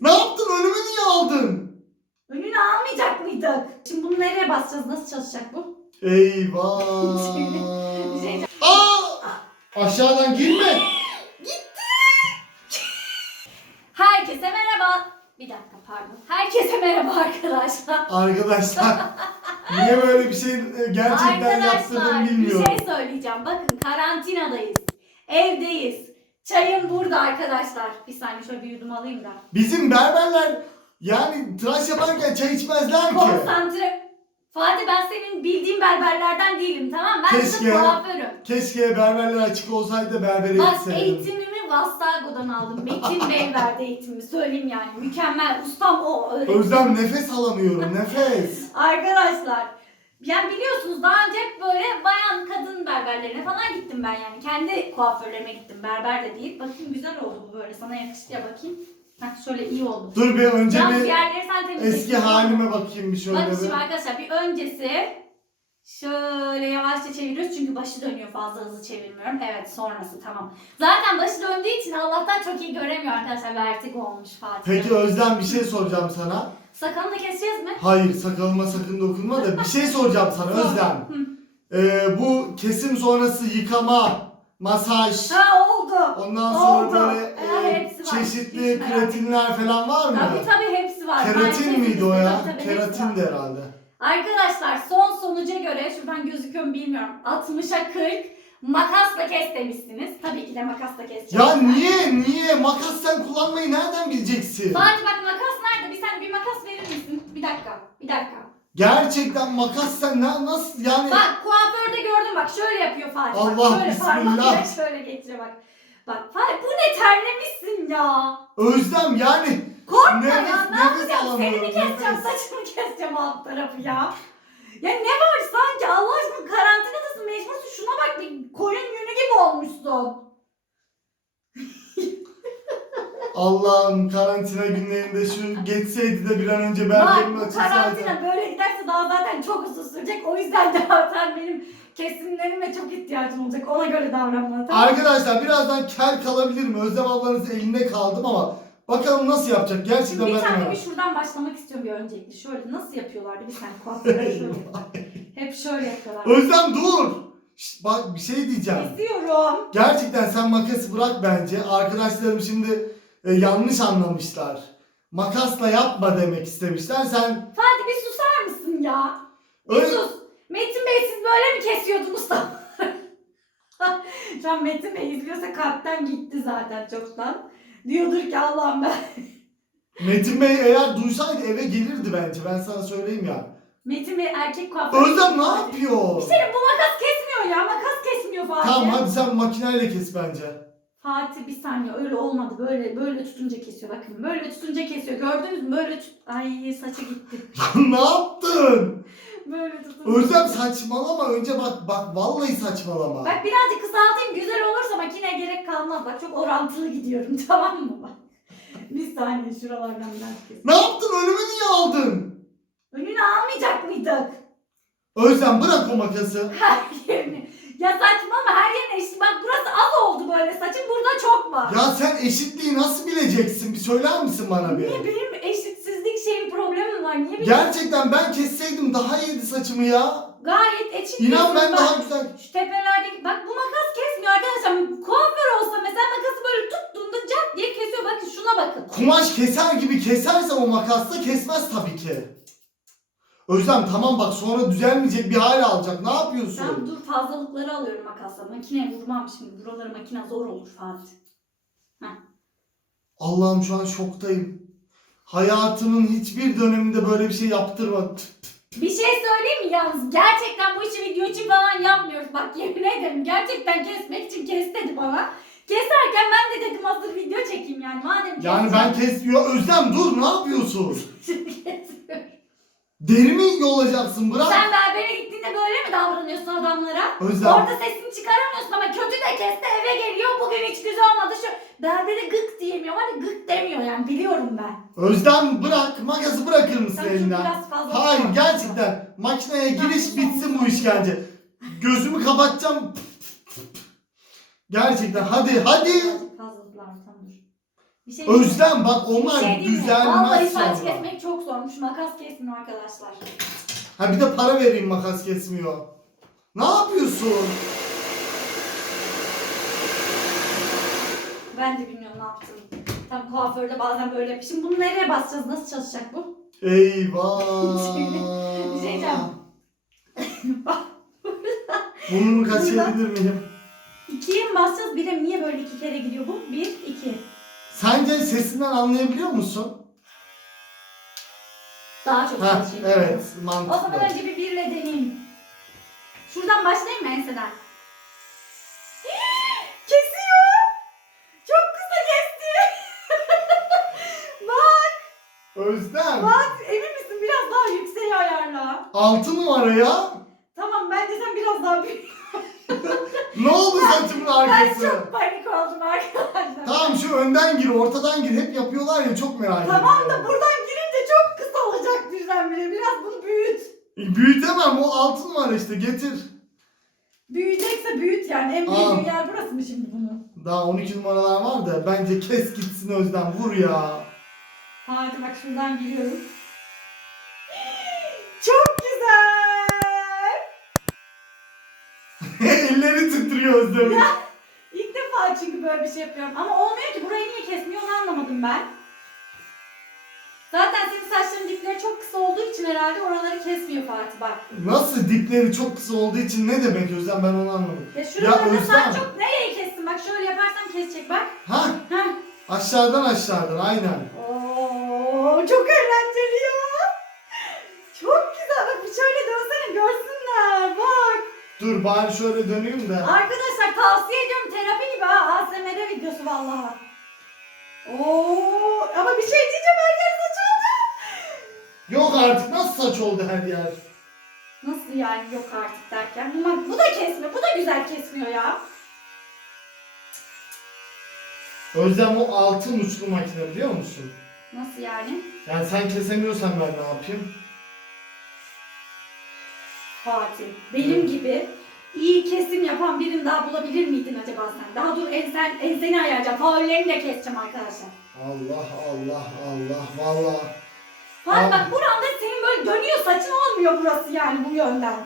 Ne yaptın? Önümü niye aldın? Önünü almayacak mıydık? Şimdi bunu nereye basacağız? Nasıl çalışacak bu? Eyvah. Bir şey- Aa! Aşağıdan girme. Herkese merhaba. Bir dakika pardon. Herkese merhaba arkadaşlar. Arkadaşlar niye böyle bir şey e, gerçekten yaptırdığımı Arkadaşlar bir bilmiyorum. şey söyleyeceğim. Bakın karantinadayız. Evdeyiz. Çayım burada arkadaşlar. Bir saniye şöyle bir yudum alayım da. Bizim berberler yani tıraş yaparken çay içmezler ki. Konsantre. Fatih ben senin bildiğin berberlerden değilim tamam Ben Keşke. Keşke. kuaförüm. Keşke berberler açık olsaydı da berbere Bak gitseydim. eğitimimi Vastago'dan aldım. Metin Bey verdi eğitimimi söyleyeyim yani. Mükemmel. Ustam o. öğretti. Özlem nefes alamıyorum nefes. Arkadaşlar yani biliyorsunuz daha önce hep böyle bayan kadın berberlerine falan gittim ben yani. Kendi kuaförlerime gittim. Berber de değil. Bakayım güzel oldu bu böyle. Sana yakıştı ya bakayım. Heh, şöyle iyi oldu. Dur bir önce Yalnız bir yerleri sen temizle. eski halime bakayım bir şöyle bir. şimdi arkadaşlar bir öncesi şöyle yavaşça çeviriyoruz çünkü başı dönüyor fazla hızlı çevirmiyorum. Evet sonrası tamam. Zaten başı döndüğü için Allah'tan çok iyi göremiyor arkadaşlar. Vertigo olmuş Fatih. Peki Özlem bir şey soracağım sana. Sakalını da keseceğiz mi? Hayır sakalıma sakın dokunma da bir şey soracağım sana. Özlem. Ee, bu kesim sonrası yıkama, masaj, Ha oldu. ondan sonra Oldu. böyle Ee, e, hepsi var. çeşitli Hiç merak kreatinler falan var mı? Tabii tabii hepsi var. Keratin Gayet miydi o ya? tabii, tabii, hepsi Keratin de herhalde. Arkadaşlar son sonuca göre şuradan gözüküyor mu bilmiyorum. 60'a 40 makasla kes demişsiniz. Tabii ki de makasla keseceğim. Ya niye niye makas sen kullanmayı nereden bileceksin? Fatih bak makas nerede? Bir saniye bir makas? Bir dakika. Bir dakika. Gerçekten makas sen ne, nasıl yani? Bak kuaförde gördüm bak şöyle yapıyor Fatih. Allah, bak, şöyle bismillah. parmağıyla şöyle geçiyor bak. Bak Fatih bu ne terlemişsin ya. Özlem yani Korkma Nefes- ya ne nefes yapacağım? Seni mi keseceğim? nefes. Saçımı keseceğim alt tarafı ya. Ya ne var sanki Allah aşkına karantinadasın mecbursun şuna bak bir koyun yünü gibi olmuşsun. Allah'ım karantina günlerinde şu geçseydi de bir an önce Bak berberimi bu karantina böyle giderse daha zaten çok uzun sürecek. O yüzden de zaten benim kesimlerime çok ihtiyacım olacak. Ona göre davranma tamam mı? Arkadaşlar birazdan kel kalabilir mi? Özlem ablanız elinde kaldım ama bakalım nasıl yapacak? Gerçekten Şimdi bir ben tane merak- bir şuradan başlamak istiyorum bir öncelikle. Şöyle nasıl yapıyorlardı bir tane kuaförler şöyle. Hep şöyle yapıyorlar. Özlem dur. Şşt, bak bir şey diyeceğim. Kesiyorum. Gerçekten sen makası bırak bence. Arkadaşlarım şimdi e, yanlış anlamışlar. Makasla yapma demek istemişler. Sen Fatih bir susar mısın ya? Bir öyle sus. Metin Bey siz böyle mi kesiyordunuz da? Şu an Metin Bey izliyorsa kalpten gitti zaten çoktan. Diyordur ki Allah'ım ben. Metin Bey eğer duysaydı eve gelirdi bence. Ben sana söyleyeyim ya. Metin Bey erkek kuaför. Özlem ne yapıyor? Senin bu makas kesmiyor ya. Makas kesmiyor Fatih. Tamam hadi sen makineyle kes bence. Fatih bir saniye öyle olmadı. Böyle böyle tutunca kesiyor. Bakın böyle tutunca kesiyor. Gördünüz mü? Böyle tut... Ay saçı gitti. ne yaptın? Böyle tutunca. Özlem saçmalama önce bak bak vallahi saçmalama. Bak birazcık kısaltayım güzel olursa makine gerek kalmaz. Bak çok orantılı gidiyorum tamam mı bak. Bir saniye şuralardan biraz kes. Ne yaptın önümü niye aldın? Önünü almayacak mıydık? Özlem bırak o makası. Her yerini. Ya saçmalama her yerine eşit. Bak burası saçım burada çok var. Ya sen eşitliği nasıl bileceksin? Bir söyler misin bana bir? Niye benim eşitsizlik şeyin problemim var? Niye benim Gerçekten ben kesseydim daha iyiydi saçımı ya. gayet eşit İnan ben daha güzel. Şu tepelerdeki bak bu makas kesmiyor arkadaşlar. Kuaför olsa mesela makası böyle tuttuğunda cak diye kesiyor. Bakın şuna bakın. Kumaş keser gibi keserse o makasla kesmez tabii ki. Özlem tamam bak sonra düzelmeyecek bir hal alacak. Ne yapıyorsun? Tamam dur fazlalıkları alıyorum makasla. Makineye vurmam şimdi. Buraları makine zor olur Fatih. Allah'ım şu an şoktayım. Hayatımın hiçbir döneminde böyle bir şey yaptırmadım. Bir şey söyleyeyim mi yalnız? Gerçekten bu işi video için falan yapmıyoruz. Bak yemin ederim gerçekten kesmek için kes dedi bana. Keserken ben de dedim hazır video çekeyim yani. Madem Yani ben kesmiyor. Özlem dur ne yapıyorsun? Kesiyorum. Deri mi yolacaksın bırak. Sen berbere gittiğinde böyle mi davranıyorsun adamlara? Özlem. Orada sesini çıkaramıyorsun ama kötü de kesti eve geliyor. Bugün hiç güzel olmadı. Şu berbere gık diyemiyor. Var ya gık demiyor yani biliyorum ben. Özlem bırak. Makası bırakır mısın Sen elinden? biraz fazla Hayır yapma. gerçekten. Makineye giriş bitsin bu işkence. Gözümü kapatacağım. Gerçekten hadi hadi. Birazcık Fazlalıklar tam dur. Bir şey? Özlem bak Bir onlar şey diyeyim mi? düzelmez Vallahi saç sonra. kesmek çok zormuş. Makas kesmiyor arkadaşlar. Ha bir de para vereyim makas kesmiyor. Ne yapıyorsun? Ben de bilmiyorum ne yaptım. Tam kuaförde bazen böyle yapıyor. Şimdi bunu nereye basacağız? Nasıl çalışacak bu? Eyvah. Bir şey diyeceğim. Bunu kaçırabilir miyim? İkiye mi basacağız? Bire mi? Niye böyle iki kere gidiyor bu? Bir, iki. Sence sesinden anlayabiliyor musun? Daha çok Ha çalışıyor. evet O zaman mantıklı. önce bir birle deneyeyim. Şuradan başlayayım mı enseden? Kesiyor. Çok kısa kesti. Bak, Özlem. bak emin misin? Biraz daha yükseğe ayarla. 6 numara ya. Tamam bence sen biraz daha büyük. Ne oldu saçımın Ben arkası? çok panik oldum arkadaşlar. Tamam şu önden gir, ortadan gir. Hep yapıyorlar ya çok merak ediyorum. Tamam da buradan girince çok kısa olacak birdenbire. Biraz bunu büyüt. Büyütemem o 6 numara işte getir. Büyüyecekse büyüt yani. En Aa. büyük yer burası mı şimdi bunun? Daha 12 numaralar var da bence kes gitsin Özlem vur ya. Hadi bak şuradan giriyorum. Çok güzel. Elleri titriyor Özlem'in. İlk defa çünkü böyle bir şey yapıyorum. Ama olmuyor ki. Burayı niye kesmiyor onu anlamadım ben. Zaten senin saçların dipleri çok kısa olduğu için herhalde oraları kesmiyor Fatih bak. Nasıl dipleri çok kısa olduğu için ne demek Özlem ben onu anlamadım. Ya şuralarda Özlem. saç çok nereyi kestim bak şöyle yaparsam kesecek bak. Ha Heh. aşağıdan aşağıdan aynen. Oo, çok eğlenceli ya. Çok güzel. Bak bir şöyle dönsene görsünler. Bak. Dur bari şöyle döneyim de. Arkadaşlar tavsiye ediyorum terapi gibi ha. ASMR videosu vallahi. Oo, ama bir şey diyeceğim her yer saç oldu. Yok artık nasıl saç oldu her yer. Nasıl yani yok artık derken? Bu, bu da kesmiyor. Bu da güzel kesmiyor ya. Özlem o altın uçlu makine biliyor musun? Nasıl yani? Yani sen kesemiyorsan ben ne yapayım? Fatih. Benim gibi iyi kesim yapan birini daha bulabilir miydin acaba sen? Daha dur ensen, enseni ayarlayacağım. Faullerini de keseceğim arkadaşlar. Allah Allah Allah vallahi. Fatih bak buranda senin böyle dönüyor saçın olmuyor burası yani bu yönden.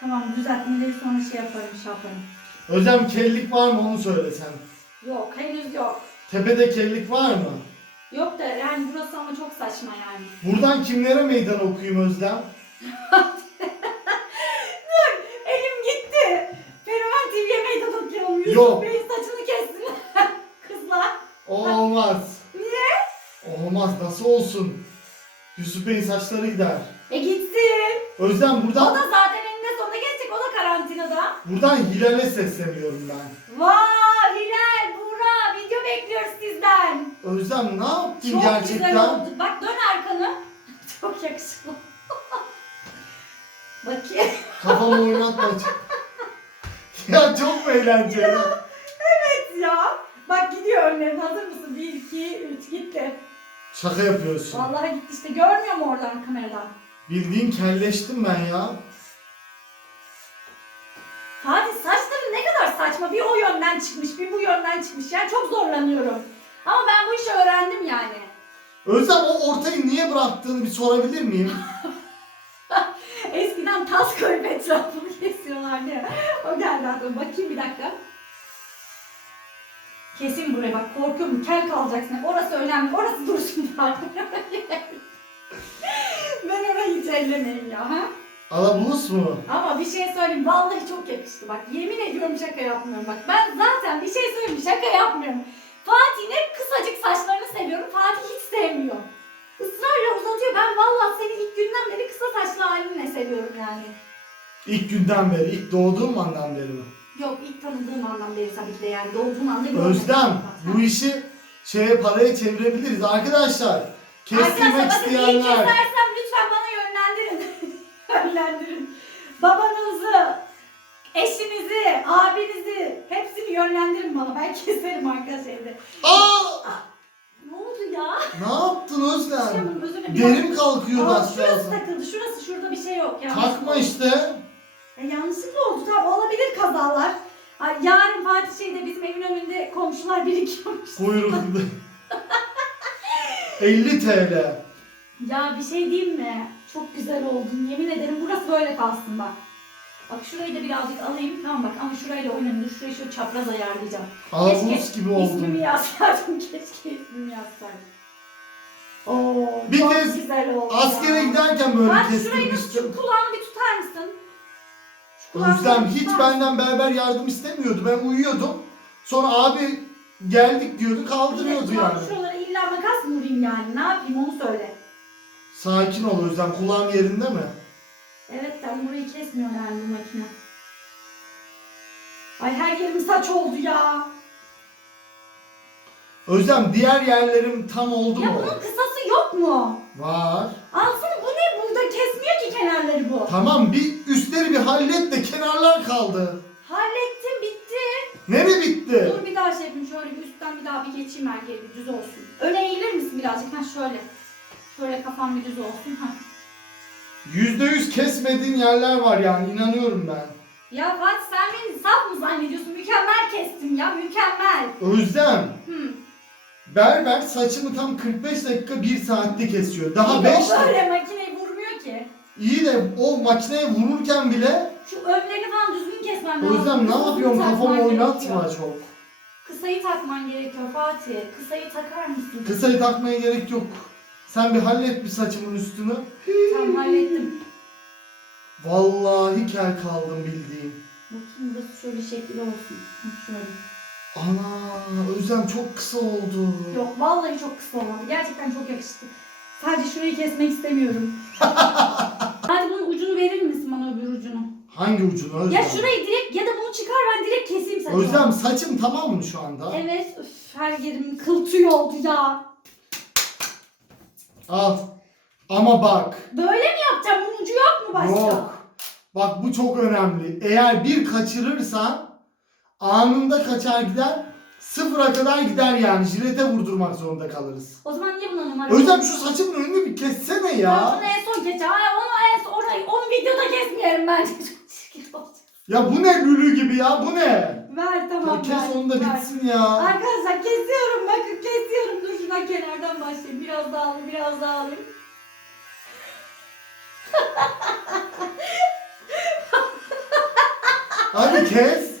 Tamam düzeltmeleri sonra şey yaparım şey yaparım. Özlem kellik var mı onu söyle sen. Yok henüz yok. Tepede kellik var mı? Yok da yani burası ama çok saçma yani. Buradan kimlere meydan okuyayım Özlem? Dur elim gitti. Fenomen TV'ye meydan okuyorum. Yusuf Yok. Bey'in saçını kessin. Kızlar. O olmaz. Niye? Olmaz nasıl olsun? Yusuf Bey'in saçları gider. E gitsin. Özlem O buradan da zaten eninde sonunda gelecek. O da karantinada. buradan Hilal'e sesleniyorum ben. Vay Hilal, Buğra video bekliyoruz sizden. Özlem ne yaptın Çok gerçekten? güzel oldu. Bak dön arkanı. Çok yakışıklı. Bakayım. Kafamı oynatma. ya çok eğlenceli? Evet ya. Bak gidiyor önlerin. Hazır mısın? 1, 2, 3 gitti. Şaka yapıyorsun. Vallahi gitti işte. Görmüyor mu oradan kameradan? Bildiğin kelleştim ben ya. Fatih saçların ne kadar saçma. Bir o yönden çıkmış, bir bu yönden çıkmış. Yani çok zorlanıyorum. Ama ben bu işi öğrendim yani. Özlem o ortayı niye bıraktığını bir sorabilir miyim? Eskiden tas koyup etrafını kesiyorlardı ya. O geldi aklıma. Bakayım bir dakika. Kesin buraya bak korkuyorum kel kalacaksın. Orası önemli. Orası dursun Fatih. ben orayı hiç ellemeyeyim ya. Ha? Alabulus mu? Ama bir şey söyleyeyim. Vallahi çok yakıştı. Bak yemin ediyorum şaka yapmıyorum. Bak ben zaten bir şey söyleyeyim şaka yapmıyorum. Fatih'in hep kısacık saçlarını seviyorum. Fatih hiç sevmiyor. Israrla uzatıyor. Ben vallahi seni ilk günden beri kısa saçlı halinle seviyorum yani. İlk günden beri, ilk doğduğum andan beri mi? Yok ilk tanıdığım andan beri tabii ki de yani doğduğun anda görmedim. Özlem bu işi şeye paraya çevirebiliriz arkadaşlar. Arkadaşlar Kestirmek bakın iyi isteyenler. kesersem lütfen bana yönlendirin. yönlendirin. Babanızı, eşinizi, abinizi hepsini yönlendirin bana. Ben keserim arkadaşlar evde. Aa! Ya? Ne yaptın Özlem? Özür dilerim. Derim kalkıyor Aa, az şurası kalsın. takıldı. Şurası şurada bir şey yok. Yanlış Takma oldu. işte. E, yanlışlıkla oldu. Tamam olabilir kazalar. Ay, yarın Fatih şeyde bizim evin önünde komşular birikiyormuş. Kuyruklu. 50 TL. Ya bir şey diyeyim mi? Çok güzel oldun. Yemin ederim burası böyle kalsın bak. Bak şurayı da birazcık alayım. Tamam bak ama şurayla oynayayım. Dur şurayı şöyle çapraz ayarlayacağım. Ağustos gibi İsmimi oldum. yazsaydım. Keşke ismimi yazsaydım. Oo, Bir çok kez güzel oldu. Askere ya. giderken böyle Bak şurayı nasıl kestirmiştim. şu kulağını bir tutar mısın? Şu kulağını Özlem bir hiç tutar benden berber yardım istemiyordu. Ben uyuyordum. Sonra abi geldik diyordu kaldırıyordu Evet, yani. Şuralara illa makas mı vurayım yani? Ne yapayım onu söyle. Sakin ol Özlem. Kulağın yerinde mi? Evet ben burayı kesmiyor yani bu makine. Ay her yerim saç oldu ya. Özlem diğer yerlerim tam oldu Ya mu? bunun kısası yok mu? Var. Alsana bu ne burada kesmiyor ki kenarları bu. Tamam bir üstleri bir hallet de kenarlar kaldı. Hallettim bitti. Nere bitti? Dur bir daha şey yapayım şöyle bir üstten bir daha bir geçeyim erkeğe bir düz olsun. Öne eğilir misin birazcık? Ha şöyle. Şöyle kafam bir düz olsun. Ha. Yüzde yüz kesmediğin yerler var yani inanıyorum ben. Ya Fatih sen beni saf mı zannediyorsun? Mükemmel kestim ya mükemmel. Özlem Hı. berber saçımı tam 45 dakika 1 saatte kesiyor. Daha İyi 5 de o dakika. Böyle makineyi vurmuyor ki. İyi de o makineye vururken bile Şu önlerini falan düzgün kesmem lazım. Özlem ne Kısasını yapıyorsun takman kafamı oynatma çok. Kısayı takman gerekiyor Fatih. Kısayı takar mısın? Kısayı takmaya gerek yok. Sen bir hallet bir saçımın üstünü. Tamam hallettim. Vallahi kel kaldım bildiğin. Bakayım burası şöyle şekli olsun. Hı, Şöyle. Ana Özlem çok kısa oldu. Yok vallahi çok kısa olmadı. Gerçekten çok yakıştı. Sadece şurayı kesmek istemiyorum. Hadi bunun ucunu verir misin bana öbür ucunu? Hangi ucunu Özlem? Ya şurayı direkt ya da bunu çıkar ben direkt keseyim saçımı. Özlem saçım tamam mı şu anda? Evet üf, her yerim kıl tüy oldu ya. Al. Ama bak. Böyle mi yapacağım? Bunun ucu yok mu başka? Yok. Bak bu çok önemli. Eğer bir kaçırırsan anında kaçar gider. Sıfıra kadar gider yani. Jilete vurdurmak zorunda kalırız. O zaman niye buna numara Özlem şu saçımın önünü bir kessene Ya. ya. Onu en son geç. Ay, onu en son orayı, onu videoda kesmeyelim bence. Çok çirkin. Ya bu ne lülü gibi ya bu ne? Ver tamam Ya kes ver, onu da ver. bitsin ya. Arkadaşlar kesiyorum bakın kesiyorum. Dur şuradan kenardan başlayayım. Biraz daha alayım biraz daha alayım. Hadi kes.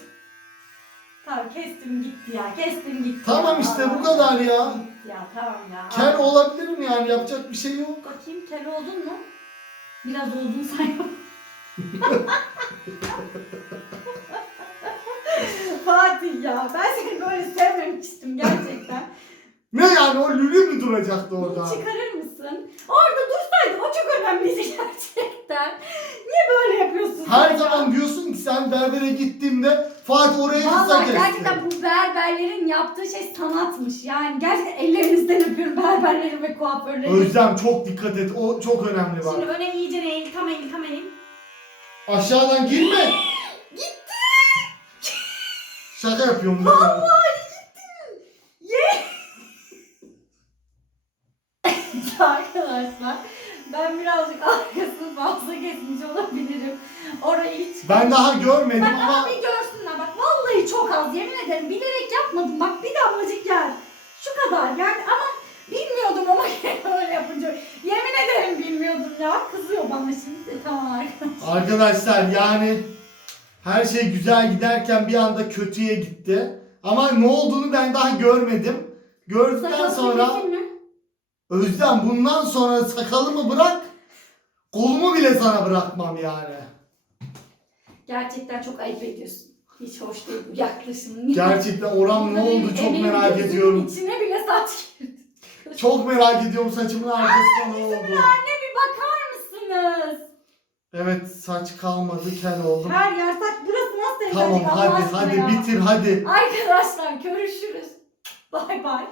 Tamam kestim gitti ya kestim gitti. Tamam ya. işte bu kadar ya. Ya tamam ya. Kel olabilirim yani yapacak bir şey yok. Bakayım kel oldun mu? Biraz oldun sayma. Fatih ya ben seni böyle sevmemiştim gerçekten. Ne yani o lülü mü duracaktı orada? Bunu çıkarır mısın? Orada dursaydı o çok önemliydi gerçekten. Niye böyle yapıyorsun? Her ya? zaman diyorsun ki sen berbere gittiğimde Fatih oraya kısa Vallahi kesti. gerçekten bu berberlerin yaptığı şey sanatmış. Yani gerçekten ellerinizden öpüyorum berberleri ve kuaförleri. Özlem çok dikkat et. O çok önemli bak. Şimdi öne iyice eğil, tam eğil, tam eğil. Aşağıdan girme. Şaka yapıyorum. Vallahi. Gittin. Ye. Arkadaşlar ben birazcık arkasını fazla kesmiş olabilirim. Orayı hiç... Ben daha görmedim Bak ama ama bir görsünler bak vallahi çok az yemin ederim bilerek yapmadım bak bir damlacık yer. Şu kadar yani ama bilmiyordum ama öyle yapınca. Yemin ederim bilmiyordum ya kızıyor bana şimdi tamam arkadaşlar. arkadaşlar yani her şey güzel giderken bir anda kötüye gitti. Ama ne olduğunu ben daha görmedim. Gördükten Sakalını sonra mi? Özlem bundan sonra sakalımı bırak kolumu bile sana bırakmam yani. Gerçekten çok ayıp ediyorsun. Hiç hoş değil bu yaklaşım. Gerçekten oram ne oldu çok merak gözümün ediyorum. İçine bile saç girdi. Çok merak ediyorum saçımın arkasında ne oldu. Anne bir bakar mısınız? Evet saç kalmadı kel oldum. Her yer saç. Burası nasıl temizlenecek Tamam Allah hadi aşkına hadi ya? bitir hadi. Arkadaşlar görüşürüz. Bay bay.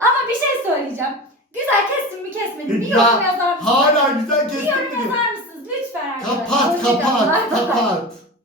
Ama bir şey söyleyeceğim. Güzel kestim mi kesmedim mi? Bir Ya, yorum yazar mısınız? Hala güzel Bir yorum yazar mısınız? Lütfen arkadaşlar. Kapat Hoşçakalın. kapat Bay bay. kapat.